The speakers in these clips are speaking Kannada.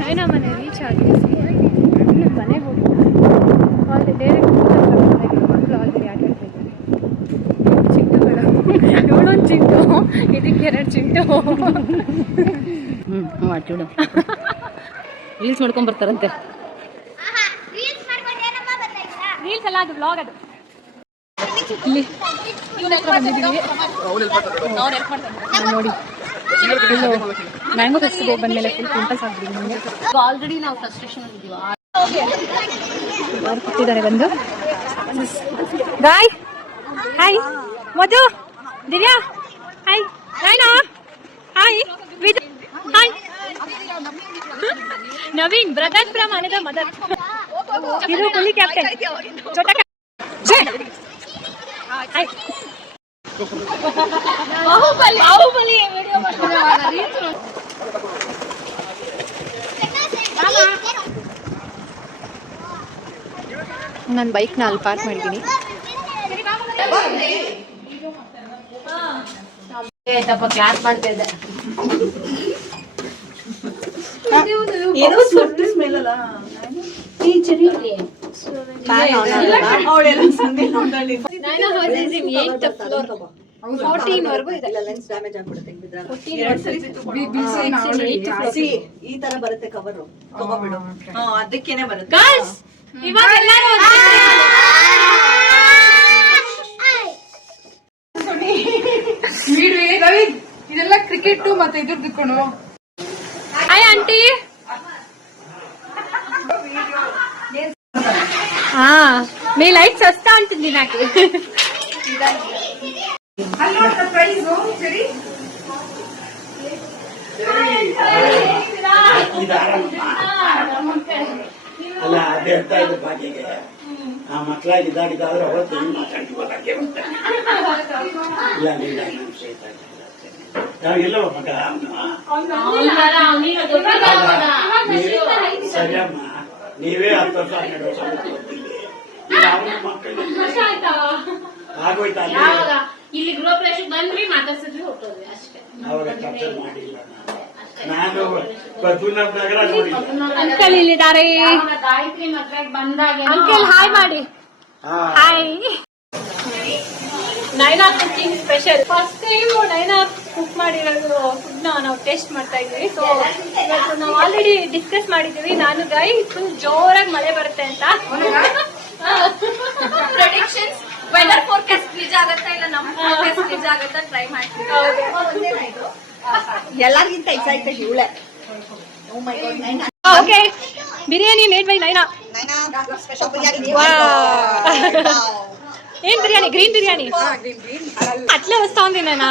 ನೈನಾ ಮನೆ ರೀಚ್ ಆಗಿಸಿ ಇನ್ನು ಮನೆಗೆ ಹೋಗಿಲ್ಲ. ಆಲ್ರೆಡಿ ಡೈರೆಕ್ಟ್ ಮಕ್ಕಳು ಆಲ್ರೆಡಿ ಆಟ ಆಡ್ತಿದ್ದಾರೆ. ಚಿಂಟುಗಳು, ಇವಳೊಂದು ಚಿಂಟು, ಇದಕ್ಕೆ 2 ಚಿಂಟು. ಮಾಡ್ತೀವಿ ರೀಲ್ಸ್ ಮಾಡ್ಕೊಂಡ್ ಬರ್ತಾರಂತೆ. ರೀಲ್ಸ್ ಅಲ್ಲ, ಅದು ವ್ಲಾಗ್. ಅದು ಇಲ್ಲಿ ಇವನ ಹತ್ರ ಬಂದಿದ್ದೀವಿ ನೋಡಿ. ಮ್ಯಾಂಗೋ ಫೆಸ್ಟಿಗೆ ಹೋಗಿ ಬಂದಮೇಲೆ ಫುಲ್ ಪಿಂಪಲ್ಸ್ ಆಗ್ಬಿಟ್ಟಿದೆ ನಮಗೆ. ಆಲ್ರೆಡಿ ನಾವು ಫ್ರಸ್ಟ್ರೇಷನ್ ಆಗಿದ್ದೀವಿ. ಯಾರು ಕೂತಿದ್ದಾರೆ ಬಂದು. Guy hi, Madhu, Divya hi, Naina hi, Vijay hi, Naveen brother from another mother. ಇದು ಕುಲಿ ಕ್ಯಾಪ್ಟನ್ ಚೋಟಾ ಹಾಯ್. ಬಾಹುಬಲಿ ವಿಡಿಯೋ ಮಾಡ್ತಿದ್ದಾರೆ. ನಾನು ಬೈಕ್ನ ಅಲ್ಲಿ ಪಾರ್ಕ್ ಮಾಡಿದ್ದೀನಿ. ಕ್ಲಾಸ್ ಮಾಡ್ತಾ ಇದ್ದೆ. ಈ ತರ ಬರುತ್ತೆ ಕವರ್, ತಗೋಬಿಡು. ಅದಕ್ಕೇನೆ ಬರುತ್ತೆ. ಇದೆಲ್ಲ ಕ್ರಿಕೆಟ್ ಮತ್ತೆ ಇದ್ರದ್ದು ಕಣೋ. Hi aunty. ಹಾ, మీ లైట్స్ వస్తా ఉంటుంది నాకు. ಅಲ್ಲ ಅದೇ ಅರ್ಥ ಇದೆ ಬಾಕಿಗೆ. ಆ ಮಕ್ಕಳಾಗಿದ್ದಾಗಿದ್ದಾದ್ರೆ ಅವತ್ತು ಮಾತಾಡ್ತೀವಲ್ಲ ಇಲ್ಲ ಯಾವಾಗೆಲ್ಲ ಮಗ ಸರಿಯಮ್ಮ, ನೀವೇ 10 ವರ್ಷ 12 ವರ್ಷ ಮಕ್ಕಳು ಆಗೋಯ್ತಾ? ಇಲ್ಲಿ ಗೃಹ ಪ್ರವೇಶ ಬಂದ್ರಿ ಮಾತಾಡ್ಸಿದ್ರಿ ಹೋಗ್ತದೆ ಅಷ್ಟೇ. ಅವಾಗ ಚರ್ಚೆ ಮಾಡಿಲ್ಲ ನಾನು. ಪದ್ಮನಾಭನಗರ ನೋಡಿಲ್ಲ. ಅಂಕಲ್ ಇಲ್ಲಿದ್ದಾರೆ. ಗಾಯತ್ರಿ ಮದ್ವೆಗೆ ಬಂದಾಗ ಅಂಕಲ್ ಹಾಯ್ ಮಾಡಿ. Hi. Naina cooking special. First time Naina cook ಮಾಡಿರೋದು ಫುಡ್ ನಾವು ಟೇಸ್ಟ್ ಮಾಡ್ತಾ ಇದ್ದೀವಿ. ಸೊ ಇವತ್ತು ನಾವು ಆಲ್ರೆಡಿ ಡಿಸ್ಕಸ್ ಮಾಡಿದ್ದೀವಿ ನಾನು ಗೈ, ಫುಲ್ ಜೋರಾಗಿ ಮಳೆ ಬರುತ್ತೆ ಅಂತ. ಪ್ರೆಡಿಕ್ಷನ್ಸ್, ವೆದರ್ ಫೋರ್ಕಾಸ್ಟ್ ನಿಜ ಆಗತ್ತಾ ಇಲ್ಲ ನಮ್ಮ ಫೋರ್ಕಾಸ್ಟ್ ನಿಜ ಆಗತ್ತಾ ಟ್ರೈ ಮಾಡ್ತೀವಿ. ಎಲ್ಲರಿಗಿಂತ ಎಕ್ಸೈಟೆಡ್ ಇವಳೆ. Okay, biryani made by Naina. ఏం బిర్యానీ? గ్రీన్ బిర్యానీ. అట్లే వస్తా ఉంది నేనా.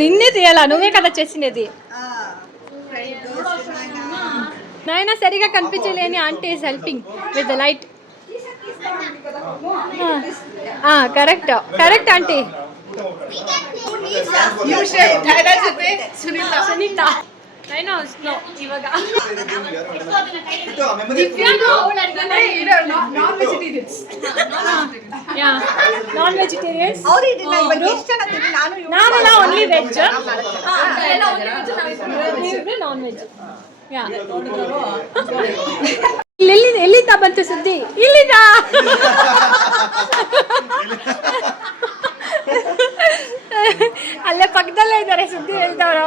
నిన్నే తీయాలా, నువ్వే కదా చేసినది. నాయన సరిగా కనిపించలేని aunty is helping with the light. Correct correct aunty. Sunitha Naina ಸ್ನೋ ಇವಾಗ ನಾನ್ ವೆಜಿಟೇರಿಯನ್ಸ್. ನಾವೆಲ್ಲ ಓನ್ಲಿ ವೆಜ್, ನಾನ್ ವೆಜ್. ಎಲ್ಲಿಂದ ಬಂತು ಸುದ್ದಿ? ಇಲ್ಲಿಂದ. ಅಲ್ಲೇ ಪಕ್ಕದಲ್ಲೇ ಇದ್ದಾರೆ ಸುದ್ದಿ ಹೇಳ್ದವರು.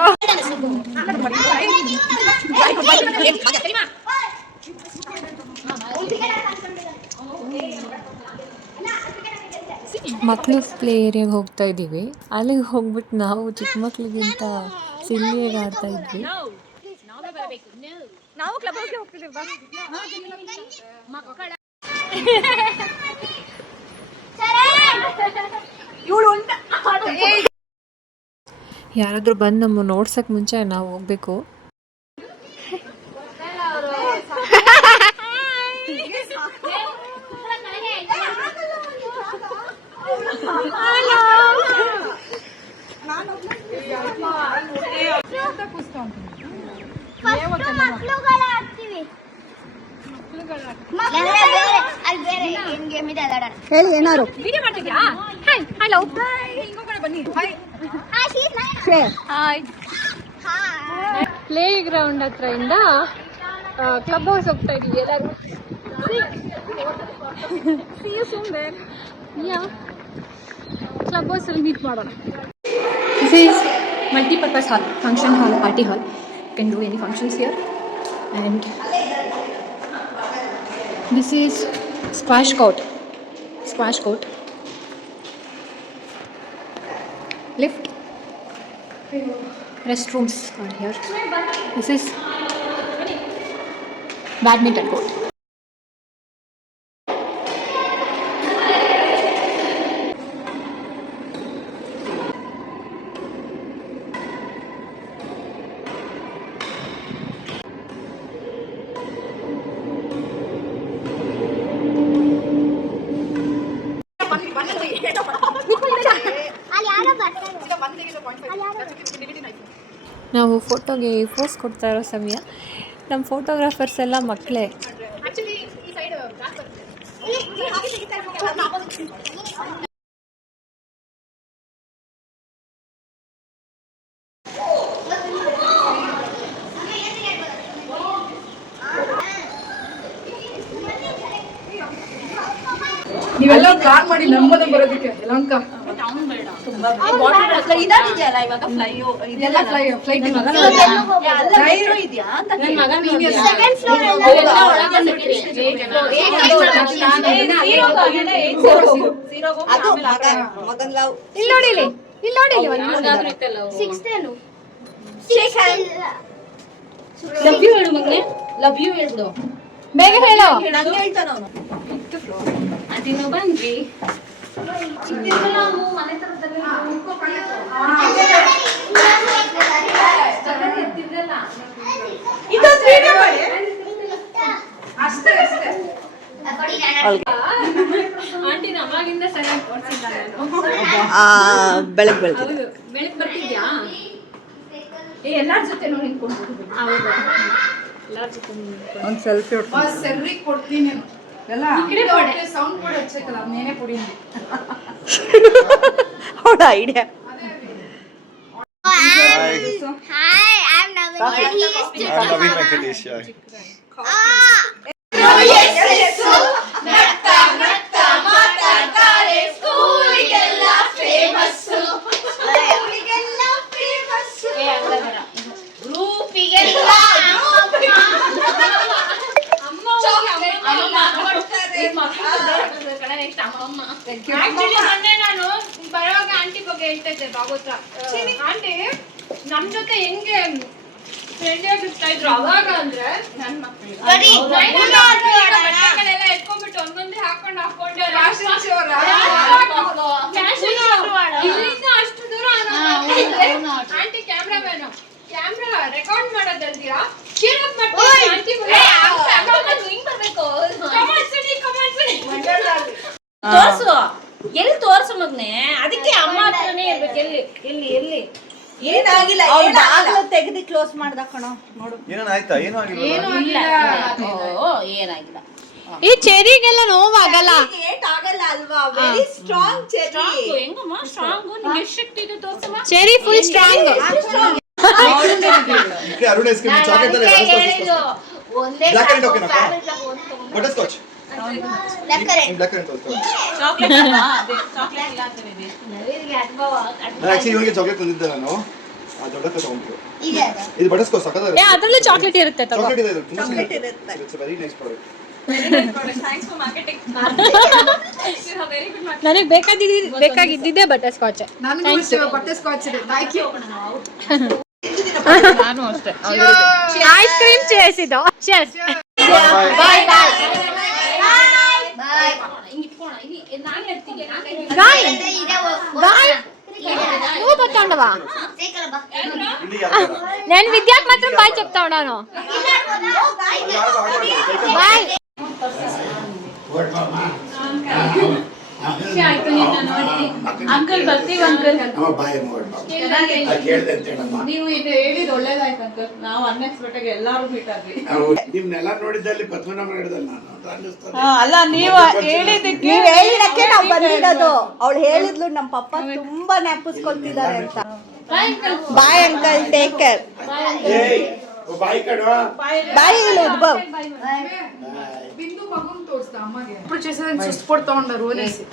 ಮಕ್ಕಳು ಪ್ಲೇ ಏರಿಯಾಗೆ ಹೋಗ್ತಾ ಇದ್ದೀವಿ. ಅಲ್ಲಿಗೆ ಹೋಗ್ಬಿಟ್ಟು ನಾವು ಚಿಕ್ಕ ಮಕ್ಳಿಗಿಂತ ಸಿಲ್ಲಿಯಾಗಿ ಆಡ್ತಾ ಇದ್ವಿ. ನಾವು ಕ್ಲಬ್ ಹೌಸ್ಗೆ ಹೋಗ್ತಿದ್ದೀವಿ. ಯಾರಾದರೂ ಬಂದು ನಮ್ಮ ನೋಡ್ಸಕ್ಕೆ ಮುಂಚೆ ನಾವು ಹೋಗ್ಬೇಕು. ಹೇಳಿ ಏನಾರು ವಿಡಿಯೋ ಮಾಡ್ತಿದ್ಯಾ? ಹಾಯ್ ಹಲೋ ಬನ್ನಿ ಹಾಯ್. ಪ್ಲೇ ಗ್ರೌಂಡ್ ಹತ್ರ ಇಂದ ಕ್ಲಬ್ ಹೌಸ್ ಹೋಗ್ತಾ ಇದೀವಿ ಎಲ್ಲರೂ. ಕ್ಲಬ್ ಹೌಸ್ ಅಲ್ಲಿ ಮೀಟ್ ಮಾಡೋಣ. This is multi-purpose hall, function hall, party hall. You can do any functions here. And this is squash court. Lift. Restrooms are here. This is badminton court. ನಾವು ಫೋಟೋಗೆ ಪೋಸ್ ಕೊಡ್ತಾ ಇರೋ ಸಮಯ ನಮ್ಮ ಫೋಟೋಗ್ರಾಫರ್ಸ್ ಎಲ್ಲ ಮಕ್ಕಳೇ. ನೀವೆಲ್ಲ ಪ್ಲಾನ್ ಮಾಡಿ ನಮ್ಮನೆ ಬರೋದಕ್ಕೆ ಯಲಹಂಕ ಇದಾಗಿದೆಯಲ್ಲ ಇವಾಗ ಇದೆಲ್ಲ ಫ್ಲೈಟ್ ಇದೆಯಾ ಅಂತ ಅದು ಮಗನ್ ಲವ್ ಇಲ್ಲಿ ನೋಡಿ ಲವ್ ಯು ಹೇಳ್ಬಿಡು. ಬೇಗ ಹೇಳು. ನಂಗೆ ಹೇಳ್ತಾನ ಅವನು ಆಂಟಿ ನಾವು ಬಂದ್ವಿ. ನಾವು ಮನೆ ತರದಲ್ಲಿ ಆಂಟಿ ನವಾಗಿಂದ ಸರಿಯಾಗಿ ತೋರಿಸಿಲ್ಲ. ಬೆಳಗ್ಗೆ ಬೆಳಗ್ಗೆ ಬೆಳಗ್ಗೆ ಬರ್ತಿದ್ಯಾ? ಎಲ್ಲಾರ ಜೊತೆ ನೋಡಿ ನಿಂತ್ಕೊಂಡು. ಹೌದಾ? ಎಲ್ಲಾರ ಜೊತೆ ಒಂದು ಸೆಲ್ಫಿ ಸೆರ್ರಿ ಕೊಡ್ತೀನಿ ಎಲ್ಲ ಸೌಂಡ್ ಕೂಡ ಹಚ್ಚಕ್ಕಲ್ಲ ನೇನೆ ಕೊಡಿ ಅವಳ idea Hi, I'm Naveen. He is Naveen Venkatesh. ನಾನು ಬರುವಾಗ ಆಂಟಿ ಬಗ್ಗೆ ಹೇಳ್ತಾ ಇದ್ದೆ ಭಾಗವತ. ಆಂಟಿ ನಮ್ ಜೊತೆ ಹೆಂಗೆ ಫ್ರೆಂಡ್ ಆಗಿರ್ತಾ ಇದ್ರು ಅವಾಗ ಅಂದ್ರೆ ನನ್ ಮಕ್ಕಳೆಲ್ಲ ಎತ್ಕೊಂಡ್ಬಿಟ್ಟು ಒಂದೊಂದೇ ಹಾಕೊಂಡು ಇಲ್ಲಿಂದ ಅಷ್ಟು ದೂರ ಆಂಟಿ ಕ್ಯಾಮ್ರಾಮ್ಯಾನ್ ಕ್ಯಾಮ್ರಾ ರೆಕಾರ್ಡ್ ಮಾಡೋದಲ್ದಿರಾ ಚೀರಪ್ ಮಾಡ್ತಾರೆ ಆಂಟಿ ಹಿಂಗ್ ಬರ್ಬೇಕು ತೋರ್ಸು ಎಲ್ಲಿ ತೋರ್ಸು ಮಗ್ನೆ ಅದಕ್ಕೆ ಅಮ್ಮ ಹತ್ರನೇ ಇರ್ಬೇಕು. ಎಲ್ಲಿ ಎಲ್ಲಿ ಎಲ್ಲಿ ಏನಾಗಿಲ್ಲ ತೆಗೆದು ಕ್ಲೋಸ್ ಮಾಡ್ದ ಕಣೋ ನೋಡು ಏನಾಯ್ತಾ? ಏನೂ ಆಗಿಲ್ಲ. ಏನಾಗಿಲ್ಲ. ಈ ಚೆರಿಗೆಲ್ಲ ನೋವಾಗಲ್ಲ. ಏಟ್ ಆಗಲ್ಲ ಅಲ್ವಾ? Very strong Cherry. ಹೆಂಗಮ್ಮ ಸ್ಟ್ರಾಂಗ್ ನಿಂಗೆ ಎಷ್ಟು ಶಕ್ತಿ ಇದೆ ತೋರ್ಸಮ್ಮ. Cherry full strong. Arun ice cream chocolate ತರ ಬ್ಲಾಕ್ ಅಂಡ್ ಓಕೆನಾ? ಬಟರ್ ಸ್ಕಾಚ್ ಬ್ಲಾಕ್ ಕರೆಂಟ್ ತೋರಿಸ್ತಾ ಚಾಕ್ಲೇಟ್ ಅಲ್ವಾ? ಚಾಕ್ಲೇಟ್ ಇಲ್ಲ ಅಂತ ಬೇಬಿ. ನಾನು ಆಕ್ಚುಲಿ ಇವನಿಗೆ ಚಾಕ್ಲೇಟ್ ತಂದಿದ್ದೆ ನಾನು. ಆ ದೊಡ್ಡ ತಗೊಂಡ್ರು. ಇದು ಬಟರ್ ಸ್ಕಾಚ್ ಸಕದ. ಅದರಲ್ಲೂ ಚಾಕ್ಲೇಟ್ ಇರುತ್ತೆ ತಗೋ. ಚಾಕ್ಲೇಟ್ ಇದೆ. ಚಾಕ್ಲೇಟ್ ಇರುತ್ತೆ. It's very nice product. Thanks for marketing. ನನಗೆ ಬೇಕಾಗಿದ್ದಿದ್ದೆ ಬಟರ್ ಸ್ಕಾಚ್. ನನಗೂ ಬಟ್ಟೆ ಸ್ಕಾಚ್ ಇದೆ. Thank you. ನಾನು ಅಷ್ಟೇ. ಐಸ್ ಕ್ರೀಮ್ ಚೇಸಿದ್ದು. ಚೆಸ್. Bye bye. ಹಿಂಗ್ ಇಟ್ಕೋಣ. ಇಲ್ಲಿ ನಾನು ಹೇಳ್ತೀನಿ. ಬಾಯ್ ಬಾಯ್. నువ్వు పట్టండవా నేను విద్యాకి మాత్రం బాయ్ చెప్తా ఉన్నాను. బాయ్. ಖುಷಿ ಆಯ್ತು ನಿನ್ನ ನೋಡಿ. ಅಂಕಲ್ ಬರ್ತೀವಿ ಅಂಕಲ್. ನಮ್ಮ ಬಾಯಿ ನೋಡಿ ಕೇಳ್ದೆ ಅಂತ ಹೇಳಮ್ಮ. ನೀವು ಇದು ಹೇಳಿದ್ ಒಳ್ಳೇದಾಯ್ತು ಅಂಕಲ್. ನಾವು ಅನ್ಎಕ್ಸ್ಪೆಕ್ಟೆಡ್ ಎಲ್ಲಾರು ಮೀಟ್ ಆದ್ವಿ. ನಿಮ್ನೆಲ್ಲ ನೋಡಿದ್ದಲ್ಲಿ ಪದ್ಮನಾಭ ಹಿಡಿದಲ್ಲಿ ನಾನು ಅಂತ ಅನ್ನಿಸ್ತದೆ. ಅಲ್ಲ ನೀವು ಹೇಳಿದಕ್ಕೆ ನೀವ್ ಹೇಳಿದಕ್ಕೆ ನಾವ್ ಬಂದಿರೋದು. ಅವಳು ಹೇಳಿದ್ಲು ನಮ್ಮ ಪಪ್ಪ ತುಂಬಾ ಜ್ಞಾಪಿಸ್ಕೊಳ್ತಿದ್ದಾರೆ ಅಂತ. Bye uncle, take care. ಏಯ್ ಬಾಯಿ ಕಡುವ ಬಾಯ್ ಹೇಳು ಉದ್ಭವ್. ಬಿಂದು ಮಗುನ್ ತೋರಿಸ್ದ ಅಮ್ಮಗೆ. ಅಪ್ರೋಚ್ చేసేదని ಸುಸ್ಪೋರ್ಟ್ ತಗೊಂಡರು ಓನೇಸಿ.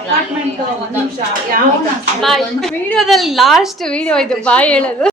ಅಪಾರ್ಟ್ಮೆಂಟ್ ಒಂದು ನಿಮಿಷ ಯಾವ ವಿಡಿಯೋದಲ್ಲಿ ಲಾಸ್ಟ್ ವಿಡಿಯೋ ಇದು ಬಾಯ್ ಹೇಳೋದು.